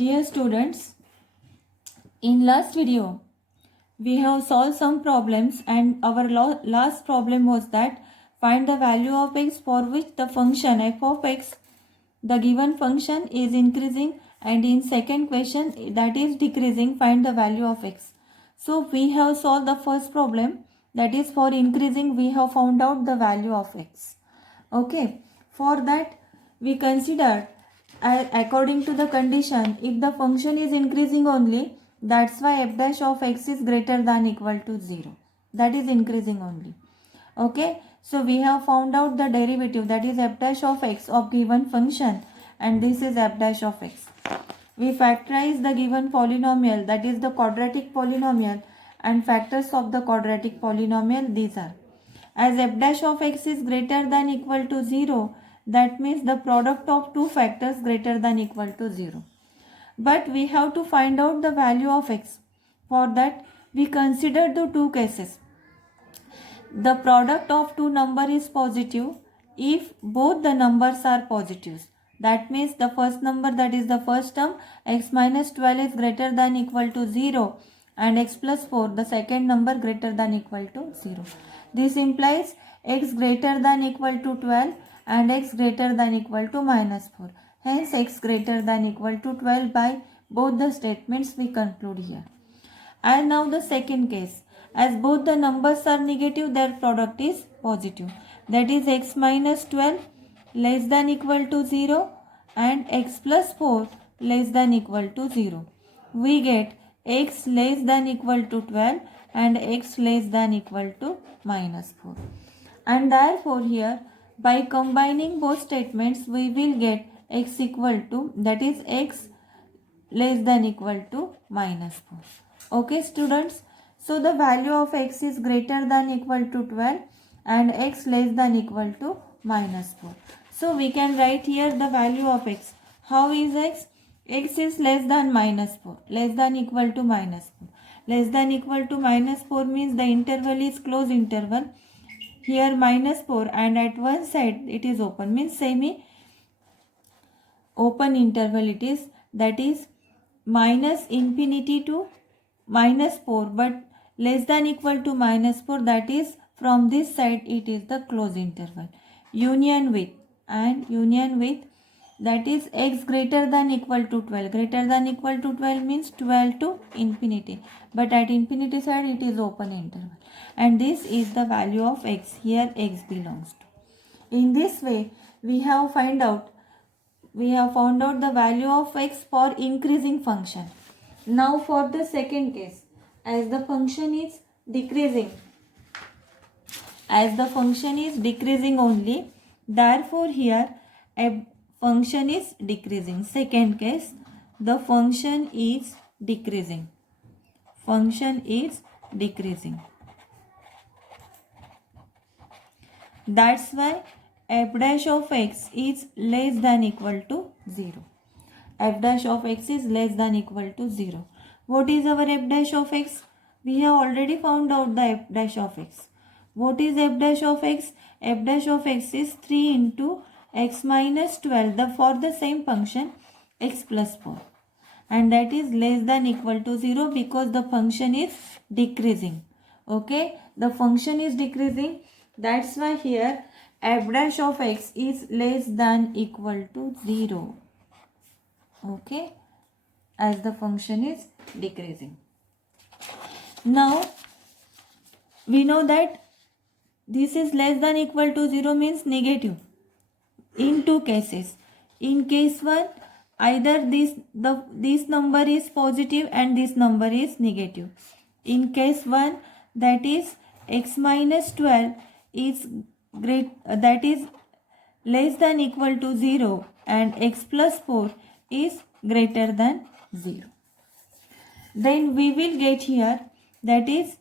Dear students, in last video we have solved some problems and our last problem was that find the value of x for which the function f of x, the given function, is increasing, and in second question that is decreasing, find the value of x. So we have solved the first problem, that is for increasing we have found out the value of x. Okay, for that we considered according to the condition, if the function is increasing only, that's why f dash of x is greater than equal to 0. That is increasing only. Okay, so we have found out the derivative, that is f dash of x of given function, and this is f dash of x. We factorize the given polynomial, that is the quadratic polynomial, and factors of the quadratic polynomial these are. As f dash of x is greater than equal to 0, that means the product of two factors greater than equal to 0. But we have to find out the value of x. For that we consider the two cases. The product of two numbers is positive if both the numbers are positives. That means the first number, that is the first term, x minus 12 is greater than equal to 0, and x plus 4, the second number, greater than equal to 0. This implies x greater than equal to 12 and x greater than equal to minus 4. Hence x greater than equal to 12 by both the statements we conclude here. And now the second case, as both the numbers are negative, their product is positive. That is x minus 12 less than equal to 0 and x plus 4 less than equal to 0. We get x less than equal to 12 and x less than equal to minus 4. And therefore here, by combining both statements, we will get x equal to, that is x less than equal to minus 4. Okay students, so the value of x is greater than equal to 12 and x less than equal to minus 4. So we can write here the value of x. How is x? X is less than minus 4, less than equal to minus 4. Less than equal to minus 4 means the interval is closed interval. Here minus 4 and at one side it is open, means semi open interval it is, that is minus infinity to minus 4, but less than equal to minus 4, that is from this side it is the closed interval. Union with, that is x greater than equal to 12. Greater than equal to 12 means 12 to infinity, but at infinity side it is open interval, and this is the value of x. Here x belongs to. In this way we have found out the value of x for increasing function. Now for the second case, as the function is decreasing, only, therefore here a function is decreasing. Second case, the function is decreasing. That's why f dash of x is less than equal to 0. F dash of x is less than equal to 0. What is our f dash of x? We have already found out the f dash of x. What is f dash of x? F dash of x is 3 into x minus 12 for the same function x plus 4. And that is less than equal to 0 because the function is decreasing. Okay, the function is decreasing. That's why here f dash of x is less than equal to 0. Okay, as the function is decreasing. Now we know that this is less than equal to 0 means negative in two cases. In case 1, either this number is positive and this number is negative. In case 1, that is x minus 12 is that is less than equal to 0 and x plus 4 is greater than 0. Then we will get here, that is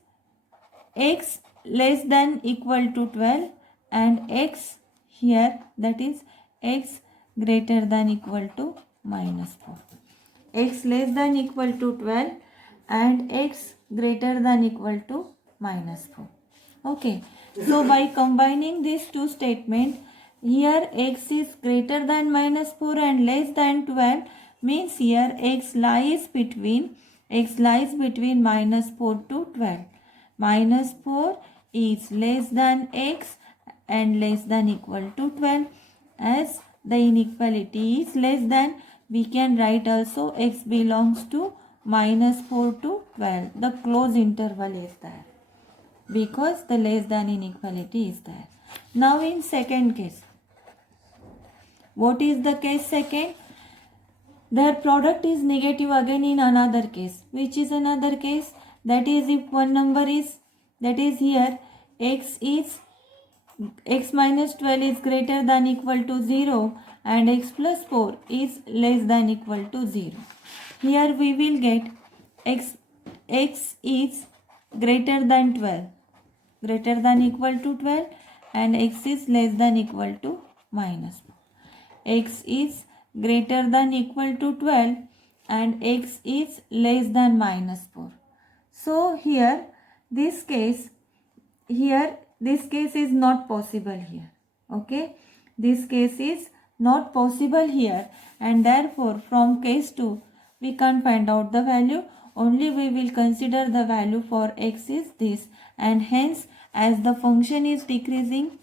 x less than equal to 12 and x here, that is x greater than equal to minus 4. X less than equal to 12 and x greater than equal to minus 4. Okay, so by combining these two statements, here x is greater than minus 4 and less than 12, Means here x lies between minus 4 to 12. Minus 4 is less than x and less than equal to 12. As the inequality is less than, we can write also x belongs to minus 4 to 12. The close interval is there because the less than inequality is there. Now in second case, what is the case second? Their product is negative again in another case. Which is another case? That is if one number is, that is here x minus 12 is greater than equal to 0 and x plus 4 is less than equal to 0. Here we will get x is greater than 12, greater than equal to 12, and x is less than equal to minus 4. X is greater than equal to 12 and x is less than minus 4. So here this case is not possible here. Okay, this case is not possible here, and therefore from case 2 we can't find out the value. Only we will consider the value for x is this, and hence as the function is decreasing,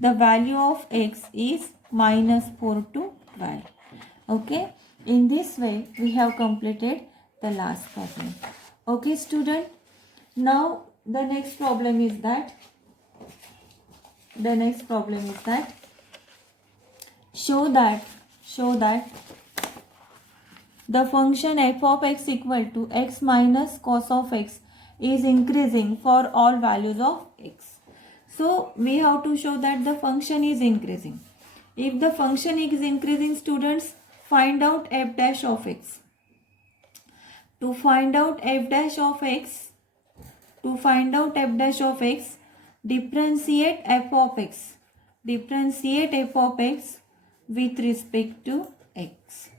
the value of x is minus 4 to 12. Okay, in this way we have completed the last problem. Okay student, now the next problem is that show that the function f of x equal to x minus cos of x is increasing for all values of x. So we have to show that the function is increasing. If the function is increasing, students, find out f dash of x. To find out f dash of x, differentiate f of x. Differentiate f of x with respect to x.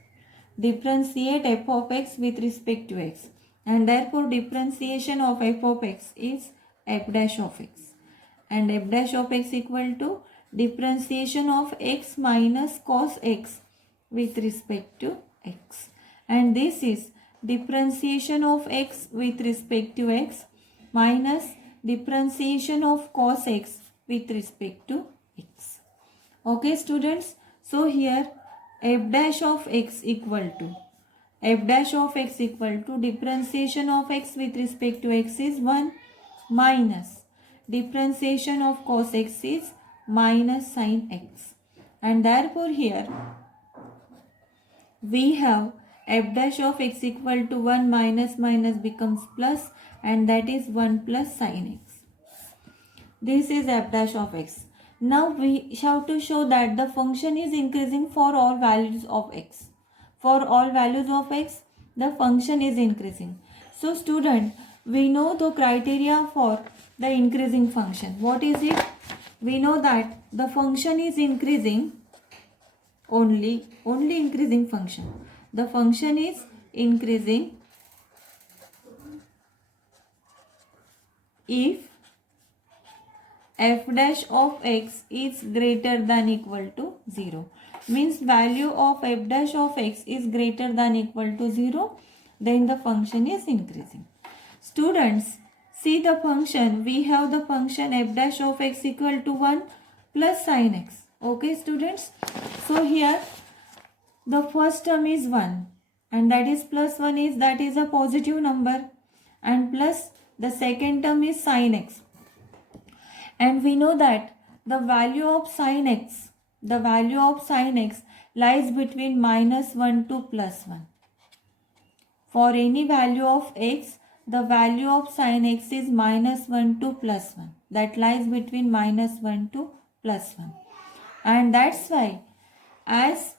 Differentiate f of x with respect to x. And therefore differentiation of f of x is f dash of x. And f dash of x equal to differentiation of x minus cos x with respect to x. And this is differentiation of x with respect to x minus differentiation of cos x with respect to x. Okay students, so here f dash of x equal to differentiation of x with respect to x is 1 minus differentiation of cos x is minus sin x, and therefore here we have f dash of x equal to 1 minus becomes plus, and that is 1 plus sin x. This is f dash of x. Now we have to show that the function is increasing for all values of x. For all values of x, the function is increasing. So student, we know the criteria for the increasing function. What is it? We know that the function is increasing, only increasing function. The function is increasing if f dash of x is greater than equal to 0. Means value of f dash of x is greater than equal to 0, then the function is increasing. Students, see the function. We have the function f dash of x equal to 1 plus sin x. Okay students, so here the first term is 1, and that is plus 1 is, that is a positive number, and plus the second term is sin x. And we know that the value of sin x lies between minus 1 to plus 1. For any value of x, the value of sin x is minus 1 to plus 1. That lies between minus 1 to plus 1. And that's why, as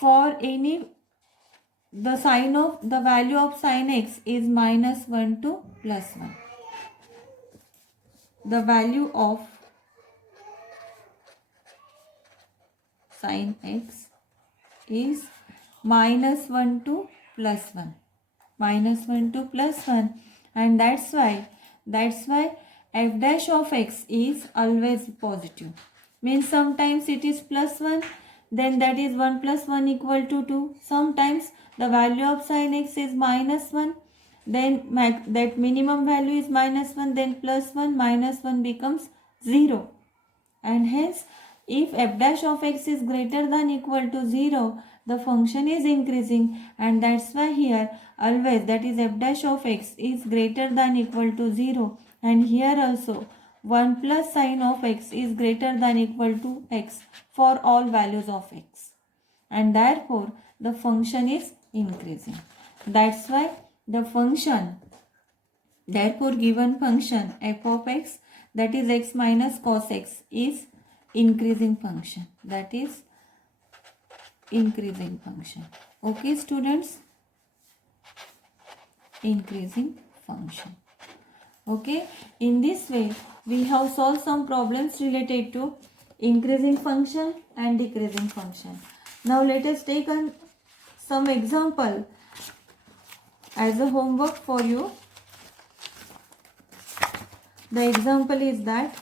for any, the value of sin x is minus 1 to plus 1. The value of sin x is minus 1 to plus 1. Minus 1 to plus 1. And that's why f dash of x is always positive. Means sometimes it is plus 1, then that is 1 plus 1 equal to 2. Sometimes the value of sin x is minus 1, then that minimum value is minus 1, then plus 1, minus 1 becomes 0. And hence, if f dash of x is greater than equal to 0, the function is increasing, and that's why here always, that is f dash of x is greater than equal to 0, and here also 1 plus sin of x is greater than equal to x for all values of x, and therefore the function is increasing. That's why the function, therefore given function f of x, that is x minus cos x, is increasing function. That is increasing function. Okay students, increasing function. Okay, in this way we have solved some problems related to increasing function and decreasing function. Now let us take some example as a homework for you. The example is that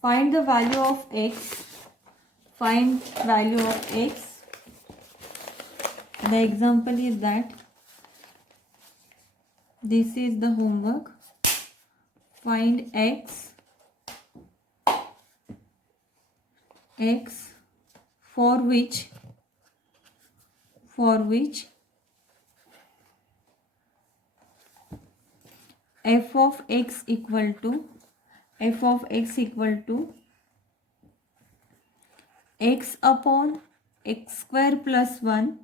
find the value of x. Find value of x. The example is that this is the homework. Find x for which f of x equal to x upon x square plus 1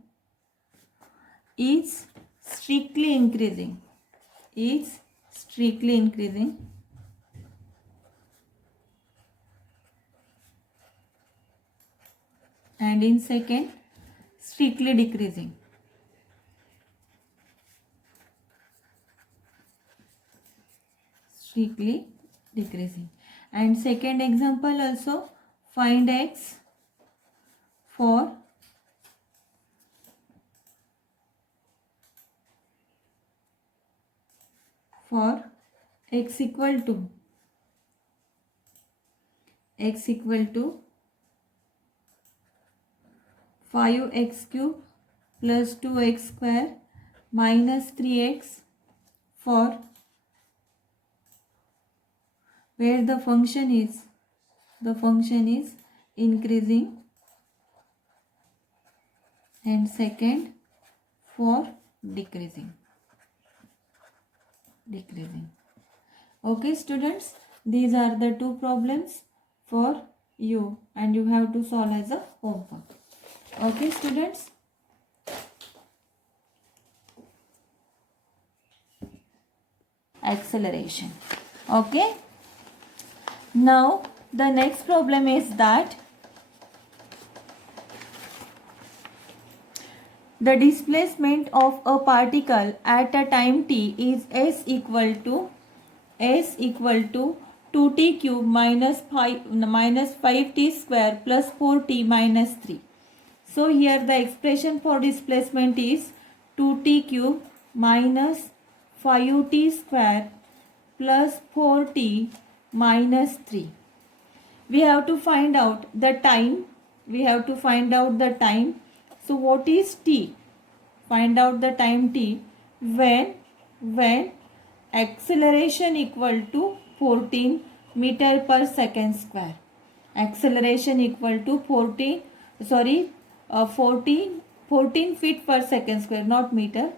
is strictly increasing. And in second, strictly decreasing. And second example also, find x for x equal to 5x cube plus 2x square minus 3x, for where the function is increasing, and second for decreasing. Okay students, these are the two problems for you, and you have to solve as a homework. Okay students, acceleration. Okay, now the next problem is that the displacement of a particle at a time t is s equal to 2t cube minus 5t square plus 4t minus 3. So here the expression for displacement is 2t cube minus 5t square plus 4t minus 3. We have to find out the time. So what is t? Find out the time t when acceleration equal to 14 meter per second square. Acceleration equal to 14 feet per second square, not meter.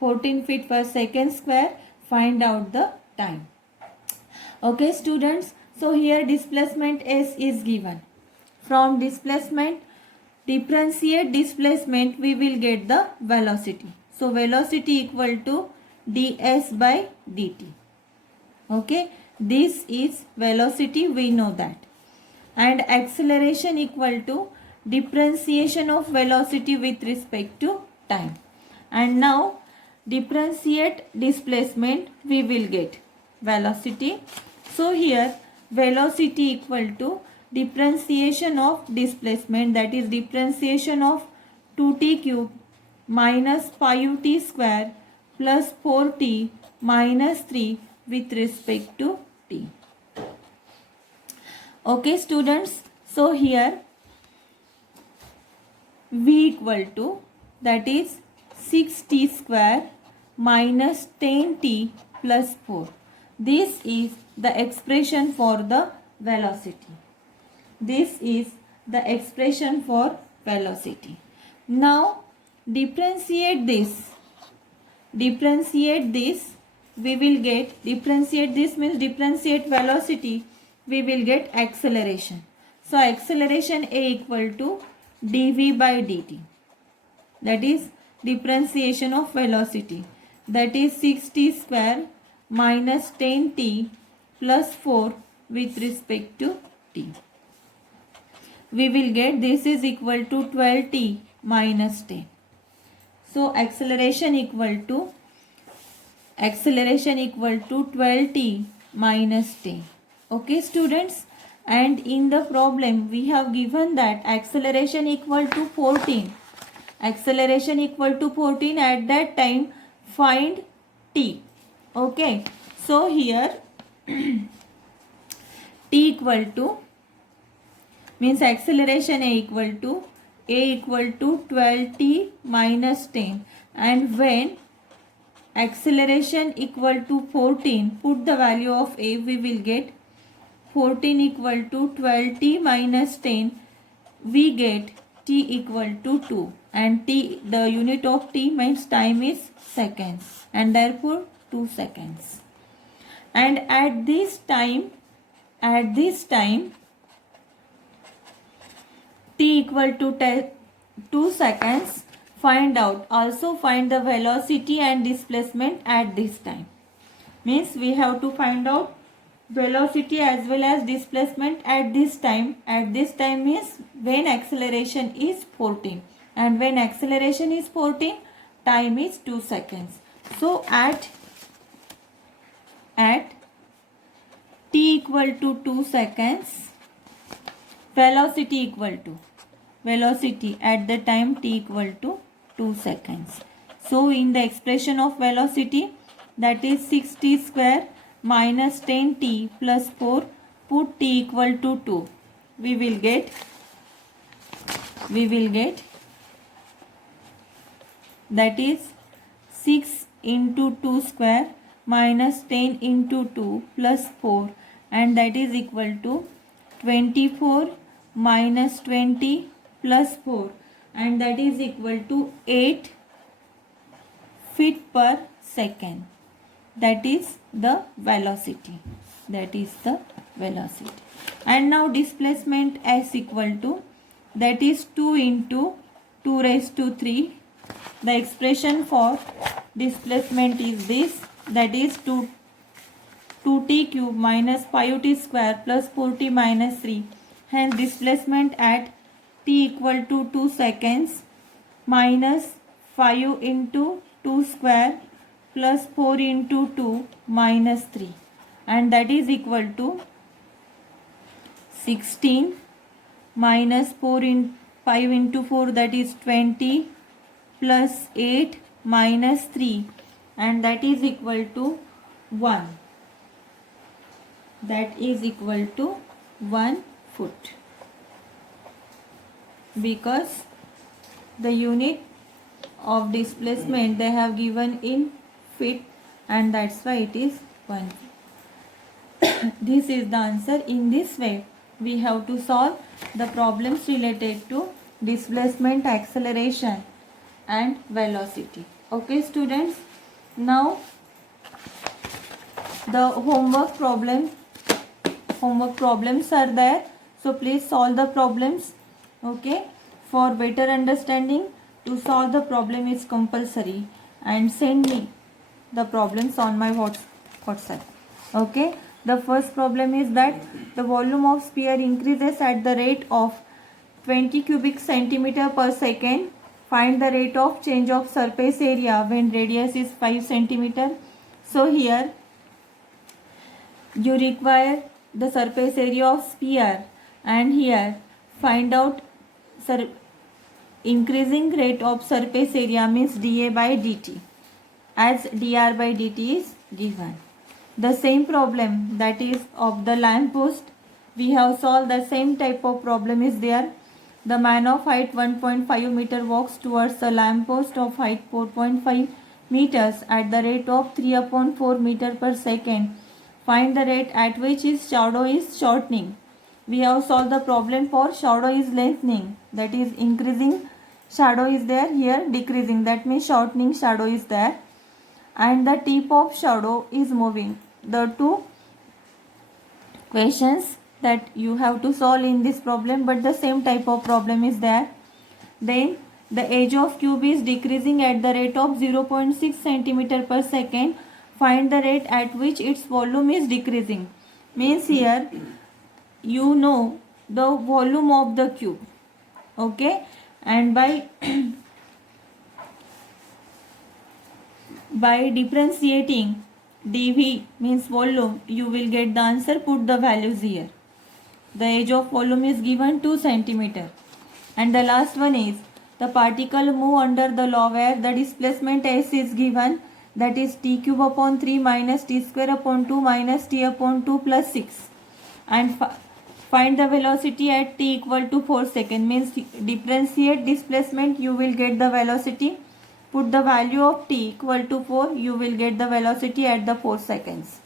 14 feet per second square. Find out the time. Okay students, so here displacement s is given. From displacement, differentiate displacement, we will get the velocity. So velocity equal to ds by dt. Okay, this is velocity, we know that. And acceleration equal to differentiation of velocity with respect to time. And now differentiate displacement, we will get velocity. So here velocity equal to differentiation of displacement, that is differentiation of 2t cube minus 5t square plus 4t minus 3 with respect to t. Okay students, so here v equal to, that is 6t square minus 10t plus 4. This is the expression for the velocity. This is the expression for velocity. Now differentiate this. Differentiate this, we will get, differentiate this means differentiate velocity, we will get acceleration. So acceleration A equal to dv by dt. That is differentiation of velocity. That is 6t square minus 10t plus 4 with respect to t. We will get this is equal to 12t minus 10. So acceleration equal to 12t minus 10. Okay students, and in the problem we have given that acceleration equal to 14. Acceleration equal to 14, at that time find t. Okay, so here t equal to means acceleration A equal to 12t minus 10, and when acceleration equal to 14, put the value of A, we will get 14 equal to 12t minus 10, we get t equal to 2, and t, the unit of t means time is seconds, and therefore 2 seconds. And at this time t equal to 2 seconds, find out, also find the velocity and displacement at this time. Means we have to find out velocity as well as displacement at this time. At this time means when acceleration is 14, and when acceleration is 14, time is 2 seconds. So at t equal to 2 seconds, velocity at the time t equal to 2 seconds. So in the expression of velocity, that is 6t square minus 10t plus 4, put t equal to 2. We will get that is 6 into 2 square minus 10 into 2 plus 4, and that is equal to 24 minus 20 plus 4, and that is equal to 8 feet per second. That is the velocity. And now displacement S equal to, that is 2 into 2 raised to 3. The expression for displacement is this, that is 2t cube minus 5t square plus 4t minus 3. Hence displacement at t equal to 2 seconds minus 5 into 2 square plus 4 into 2 minus 3, and that is equal to 16 minus 5 into 4, that is 20 plus 8 minus 3, and that is equal to 1. That is equal to 1 foot, because the unit of displacement they have given in feet, and that's why it is 1 feet. This is the answer. In this way we have to solve the problems related to displacement, acceleration and velocity. Okay students, now the homework problems are there, so please solve the problems. Okay, for better understanding, to solve the problem is compulsory, and send me the problems on my WhatsApp. Okay, the first problem is that the volume of sphere increases at the rate of 20 cubic centimeter per second. Find the rate of change of surface area when radius is 5 centimeter. So here you require the surface area of sphere and here find out increasing rate of surface area means dA by dt, as dr by dt is given. The same problem, that is of the lamp post, we have solved. The same type of problem is there. The man of height 1.5 meter walks towards a lamp post of height 4.5 meters at the rate of 3/4 meter per second. Find the rate at which his shadow is shortening. We have solved the problem for shadow is lengthening, that is increasing shadow is there, here decreasing, that means shortening shadow is there, and the tip of shadow is moving. The two questions that you have to solve in this problem, but the same type of problem is there. Then the edge of cube is decreasing at the rate of 0.6 centimeter per second. Find the rate at which its volume is decreasing. Means here you know the volume of the cube, okay, and by differentiating dV means volume, you will get the answer. Put the values here. The edge of volume is given 2 centimeter, and the last one is the particle move under the law where the displacement s is given, that is t cube upon 3 minus t square upon 2 minus t upon 2 plus 6, and find the velocity at t equal to 4 seconds. Means differentiate displacement, you will get the velocity. Put the value of t equal to 4, you will get the velocity at the 4 seconds.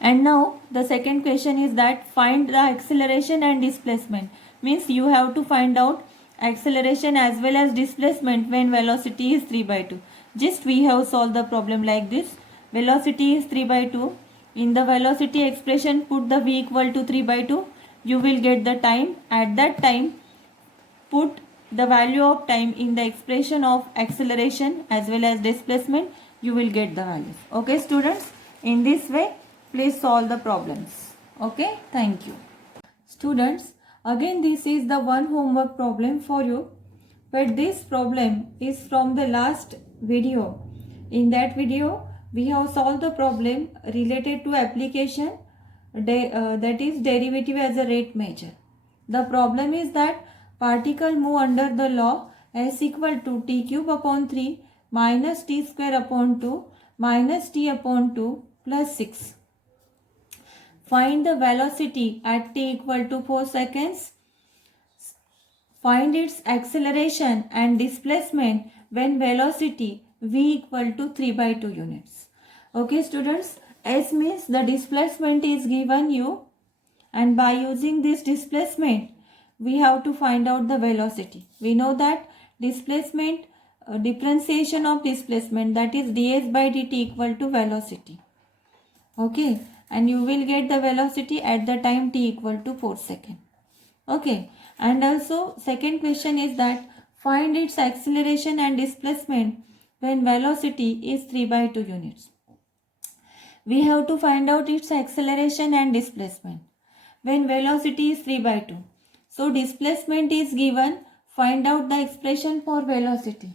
And now the second question is that find the acceleration and displacement. Means you have to find out acceleration as well as displacement when velocity is 3/2. Just we have solved the problem like this. Velocity is 3/2. In the velocity expression, put the v equal to 3/2. You will get the time. At that time, put the value of time in the expression of acceleration as well as displacement. You will get the values. Okay, students. In this way, please solve the problems. Okay, thank you. Students, again this is the one homework problem for you. But this problem is from the last video. In that video, we have solved the problem related to application, that is derivative as a rate measure. The problem is that particle move under the law s equal to t cube upon 3 minus t square upon 2 minus t upon 2 plus 6. Find the velocity at t equal to 4 seconds. Find its acceleration and displacement when velocity v equal to 3/2 units. Okay, students, s means the displacement is given you, and by using this displacement, we have to find out the velocity. We know that displacement, differentiation of displacement, that is ds by dt equal to velocity. Okay, and you will get the velocity at the time t equal to 4 seconds. Okay, and also second question is that find its acceleration and displacement when velocity is 3/2 units. We have to find out its acceleration and displacement when velocity is 3/2. So displacement is given. Find out the expression for velocity.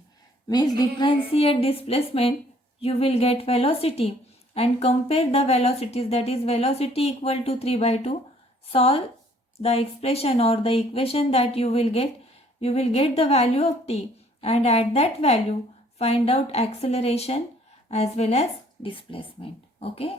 Means differentiate displacement, you will get velocity, and compare the velocities, that is velocity equal to 3/2. Solve the expression or the equation that you will get the value of t, and at that value find out acceleration as well as displacement. Okay.